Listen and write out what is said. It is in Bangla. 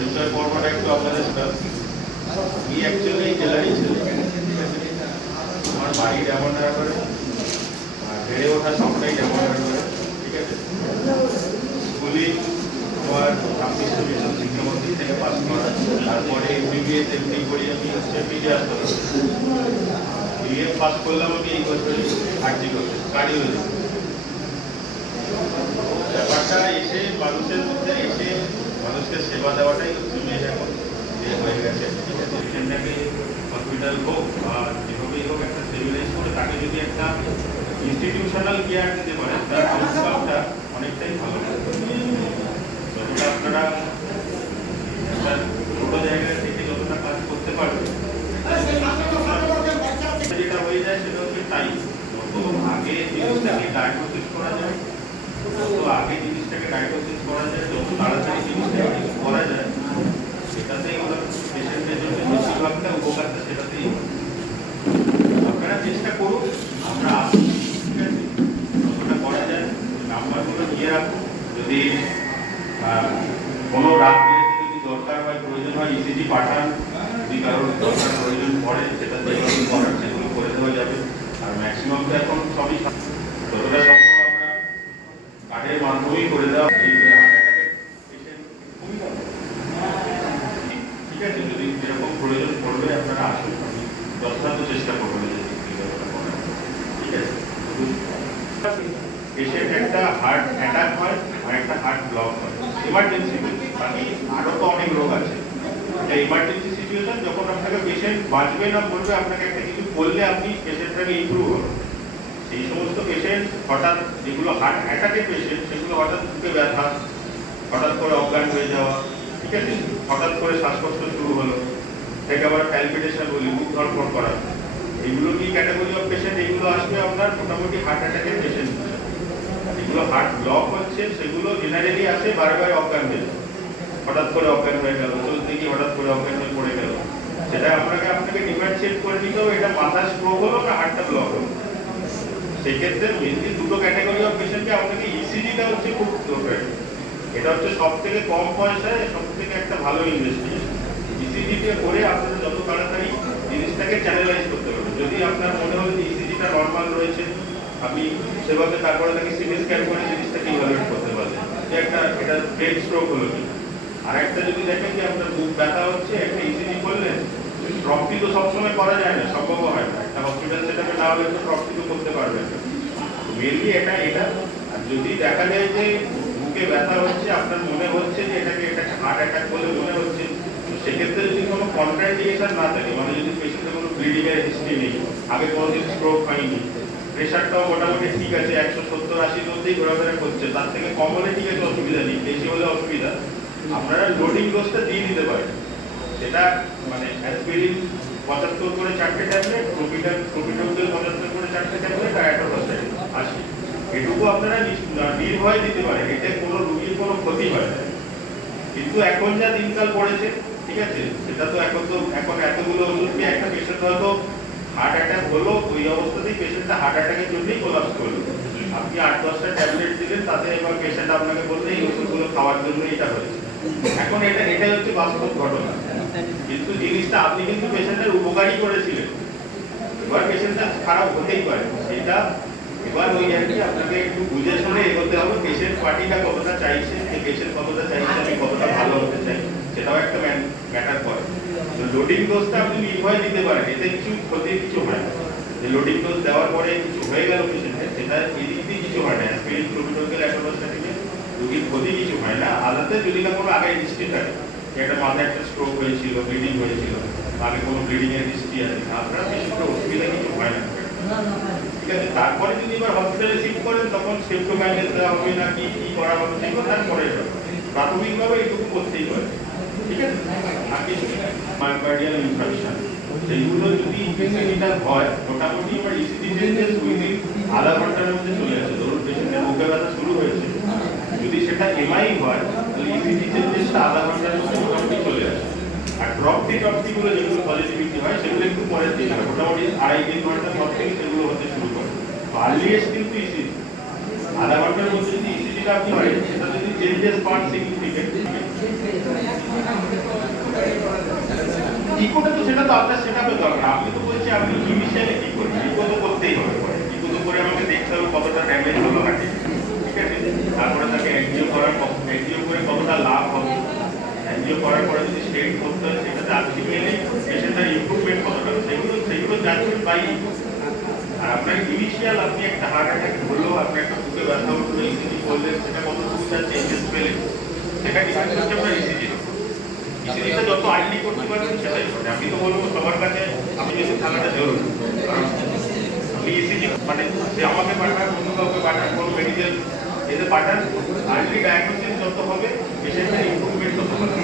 পরিচয় পর্বটা একটু আপনাদের আমি অ্যাকচুয়ালি জেলারই আমার বাড়ি ডেমন করে আর বেড়ে ওঠা সবটাই ডেমন করে ঠিক আছে? স্কুলিং আমার রামকৃষ্ণ মিশন শিক্ষামন্ত্রী থেকে পাস করা। তারপরে এমবিবিএস এমনি করি আমি হচ্ছে মিডিয়া বিএ পাস করলাম আমি এই বছরই আর্জি করতে কার্ডিওলজি ব্যাপারটা এসে মানুষের মধ্যে এসে মানুষকে সেবা দেওয়াটাই হচ্ছে মেয়ে এখন হয়ে গেছে। সেখানটাকে হসপিটাল হোক বা যেভাবেই হোক একটা সিভিলাইজ করে তাকে যদি একটা ইনস্টিটিউশনাল কেয়ার দিতে পারে, তার আউটকামটা অনেকটাই ভালো। যতটা আপনারা একটা ছোট জায়গা থেকে যতটা কাজ করতে পারবেন, যেটা হয়ে যায় সেটা হচ্ছে টাইম যত আগে জিনিসটাকে ডায়াগনোসিস করা যায় আগে জিনিসটাকে ডায়াগনোসিস করা যায় যত তাড়াতাড়ি জিনিসটাকে ঠিক করা যায়, সেটাতেই ওরা পেশেন্টের জন্য বেশিরভাগটা উপকারটা সেটাতেই আপনারা চেষ্টা করুন, আমরা আছি, ঠিক আছে? যতটা করা যায়, নাম্বারগুলো দিয়ে রাখুন। যদি কোনো রাত যদি দরকার হয়, প্রয়োজন হয় ইসিজি পাঠান। যদি কারোর দরকার, প্রয়োজন পড়ে, সেটা যেগুলো করার, সেগুলো করে দেওয়া যাবে। আর ম্যাক্সিমাম তো এখন সবই যতটা আমরা মাধ্যমেই করে দেওয়া। ঠিক আছে, যদি এরকম প্রয়োজন পড়বে আপনারা আসুন, আমি যথাযথ চেষ্টা করব। ঠিক আছে পেশেন্ট একটা হার্ট অ্যাটাক হয় আর একটা হার্ট ব্লক হয়। ইমার্জেন্সি বাকি আরও তো অনেক রোগ আছে। এটা ইমার্জেন্সি সিচুয়েশন যখন আপনাকে পেশেন্ট বাঁচবে না, বলবে আপনাকে একটা কিছু করলে আপনি পেশেন্টটাকে ইমপ্রুভ হবে। সেই সমস্ত পেশেন্ট হঠাৎ যেগুলো হার্ট অ্যাটাকের পেশেন্ট সেগুলো হঠাৎ বুকে ব্যথা, হঠাৎ করে অজ্ঞান হয়ে যাওয়া, ঠিক আছে? হঠাৎ করে শ্বাসকষ্ট শুরু হলো। থেকে আবার প্যালপিটেশন বলি, বুক ধরপড় করা। এগুলো কি ক্যাটাগরি অফ পেশেন্ট এগুলো আসবে আপনার মোটামুটি হার্ট অ্যাটাকের পেশেন্ট যেগুলো হার্ট ব্লক হচ্ছে, সেগুলো জেনারেলি আসে বারবার অজ্ঞান হয়ে হঠাৎ করে অজ্ঞান হয়ে গেল, চলতে গিয়ে হঠাৎ করে অজ্ঞান হয়ে পড়ে গেল। সেটা আপনাকে আপনাকে চেক করে নিতে হবে, এটা মাথা স্ট্রোক হলো না হার্টটা ব্লক হলো? সেক্ষেত্রে মেনলি দুটো ক্যাটাগরি অফ পেশেন্টকে ইসিজিটা হচ্ছে খুব এটা হচ্ছে সব থেকে কম পয়সায় সব থেকে একটা ভালো ইনভেস্টিগেশন ইসিজিটা করে যত তাড়াতাড়ি জিনিসটাকে চ্যানেলাইজ করতে পারবেন। যদি আপনার মনে হয় যে ইসিজিটা নর্মাল রয়েছে, আপনি সেভাবে তারপরে তাকে সিটি স্ক্যান করে জিনিসটাকে ইভালুয়েট করতে পারবেন। যে একটা, এটা ব্রেন স্ট্রোক হলো কি আর একটা যদি দেখেন যে আপনার বুক ব্যথা হচ্ছে, একটা ইসিজি করলেন ড্রপটি তো সবসময় করা যায় না সম্ভব হয় না। হসপিটাল সেটাকে না হলে তো করতে পারবেন মেনলি এটা এটা। আর যদি দেখা যায় যে বুকে ব্যথা হচ্ছে, আপনার মনে হচ্ছে যে এটাকে এটা হার্ট অ্যাটাক বলে মনে হচ্ছে সেক্ষেত্রে যদি কোনো কন্ট্রাইন্ডিকেশন না থাকে মানে যদি পেশেন্টের কোনো ব্লিডিং এর হিস্ট্রি নেই, আগে কোনোদিন স্ট্রোক হয়নি প্রেশারটাও মোটামুটি ঠিক আছে, একশো সত্তর আশির মধ্যেই ঘোরাফেরা করছে, তার থেকে কম হলে ঠিক আছে, অসুবিধা নেই। বেশি হলে অসুবিধা। আপনারা লোডিং ডোজটা দিয়ে দিতে পারেন। সেটা মানে অ্যাসপিরিন পঁচাত্তর করে চারটে ট্যাবলেট প্রোপিটাল প্রোপিটোজেল পঁচাত্তর করে চারটে ট্যাবলেট আর হসপিটাল আশি এটুকু আপনারা নির্ভয়ে দিতে পারেন, এতে কোনো রুগীর কোনো ক্ষতি হয় না। কিন্তু এখন যা দিনকাল পড়েছে, ঠিক আছে, সেটা তো এখন তো এখন এতগুলো ওষুধ একটা পেশেন্ট হয়তো হার্ট অ্যাটাক হলো, ওই অবস্থাতেই পেশেন্টটা হার্ট অ্যাটাকের জন্যই কোলাপস করল। আপনি আট দশটা ট্যাবলেট দিলেন, তাতে এবার পেশেন্ট আপনাকে বললে এই ওষুধগুলো খাওয়ার জন্য এটা হয়েছে। এখন এটা এটাই হচ্ছে বাস্তব ঘটনা। কিন্তু জিনিসটা আপনি কিন্তু পেশেন্টের উপকারই করেছিলেন। এবার পেশেন্টটা খারাপ হতেই পারে, সেটা এবার ওই আর কি, আপনাকে একটু বুঝে শুনে এগোতে হবে। পেশেন্ট পার্টিটা কতটা চাইছে এই পেশেন্ট কতটা চাইছে, আমি কতটা ভালো হতে চাই, সেটাও একটা ম্যাটার করে। তো লোডিং ডোজটা আপনি নির্ভয় দিতে পারেন, এতে কিছু ক্ষতির কিছু হয় না। যে লোডিং ডোজ দেওয়ার পরে কিছু হয়ে গেল পেশেন্টের সেটা এদিক দিয়ে কিছু হয় না। অ্যাসপিরিন একটা থেকে রোগীর ক্ষতি কিছু হয় আলাদা যদি না কোনো আগে হিস্ট্রি থাকে। একটা মাথায় একটা স্ট্রোক হয়েছিল ব্লিডিং হয়েছিল আগে কোনো ব্লিডিং এর হিস্ট্রি আছে আপনার পেশেন্টের অসুবিধা কিছু হয় না। ঠিক আছে? তারপরে যদি এবার হসপিটালে শিফট করেন তখন সেপ্টোমাইসিস দেওয়া হবে না কি কি করা হবে সেগুলো তারপরে প্রাথমিকভাবে এইটুকু করতেই পারে ঠিক আছে? আর কিছু মাইকার্ডিয়াল ইনফেকশন সেইগুলো যদি ইসিজিটা হয় মোটামুটি এবার ইসিজি চেঞ্জেস উইদিন আধা ঘণ্টার মধ্যে চলে আসে। ধরুন পেশেন্টের বুকে ব্যথা শুরু হয়েছে। যদি সেটা এমআই হয় হয় হয় আপনি সেটা যদি তো সেটা তো বলছি আপনি ইনিশিয়ালি কি করবেন তো করতেই হবে ইকো তো করে আমাকে দেখতে হবে কতটা ড্যামেজ হলো হাটে ঠিক আছে তারপরে তাকে এনজিও করার এনজিও করে কতটা লাভ হবে এনজিও করার পরে যদি স্টেট করতে হয় সেটাতে আলটিমেটলি পেশেন্টের ইমপ্রুভমেন্ট কতটা হবে সেগুলো জানবেন বাই আর আপনার ইনিশিয়াল আপনি একটা হার্ট অ্যাটাক হলো আপনি একটা বুকে ব্যথা উঠল ইসিজি করলেন সেটা কত সুবিধা চেঞ্জেস পেলেন সেটা ডিপেন্ড করছে আপনার উপর ইসিজিটা যত আর্লি করতে পারবেন সেটাই। আমি তো বলব সবার কাছে আমি এসে থাকাটা জরুরি। কারণ আমি ইসিজি মানে যে আমাকে পাঠান অন্য কাউকে পাঠান কোনো মেডিকেল এতে পাঠান আর্লি ডায়াগনোসিস যত হবে পেশেন্টের ইমপ্রুভমেন্ট তত হবে।